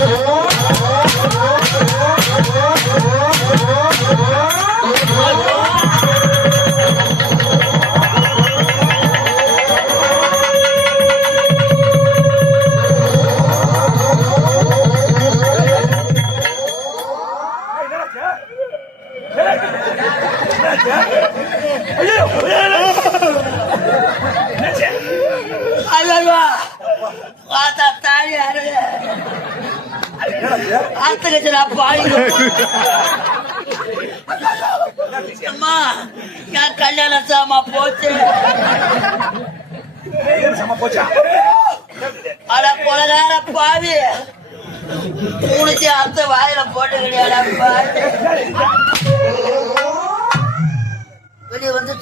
What the hell? நான் பாடி அம்மா நான் கல்யாண சாமா போச்சு. அட கொலகார பாவி. மூணுச்சு அர்த்த வாயில போட்டு கிடையாடா பாவி வெளியே வந்து?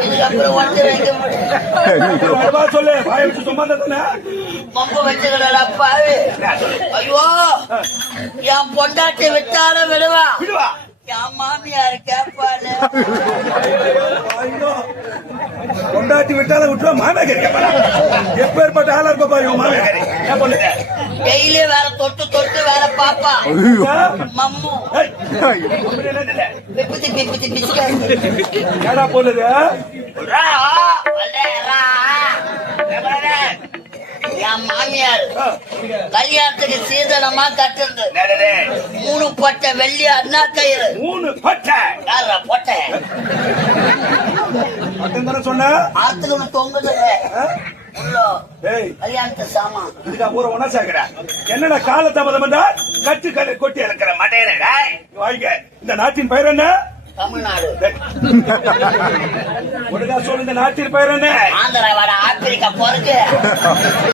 இதுக்கப்புறம் ஒன்று வைக்க முடியும் சொல்லு வாயை வச்சு சும்மா தானே? மொம்ப வச்சுக்கடா பாவி. ஐயோ என் பொண்டாட்டி விட்டாலும் விடுவா. விடுவா. என் மாமியார் கேப்பாளு. ஐயோ. கொண்டாட்டி விட்டால விட்டுவா மாமேகரி எப்பேற்பட்ட ஆளா இருப்பா இவன் பொண்ணுக்கு டெய்லி வேற தொட்டு தொட்டு வேற பாப்பா. மம்மு. பிப்பித்தி பிப்பித்தி பிச்சுக்க பொண்ணுது என் மாமியார் கல்யாணத்துக்கு சீதனமா கட்டுறது மூணு பட்டை வெள்ளி அண்ணா கயிறு மூணு பட்டை? யாரா பொட்டை? சொன்ன? ஆத்துக்கு ஒண்ணு தொங்குது. உள்ள ஏய். கல்யாணத்து சாமான். இதுக்கா ஊர ஒன்னா சேர்க்கிற என்னடா கால தாமதம் கட்டு கடை கொட்டி இறக்குற மட்டையனடா வாங்க இந்த நாட்டின் பெயர் என்ன? தமிழ்நாடு. ஒழுங்கா சொல்லு இந்த நாட்டின் பெயர் என்ன? ஆந்திரா வட ஆப்பிரிக்கா போறது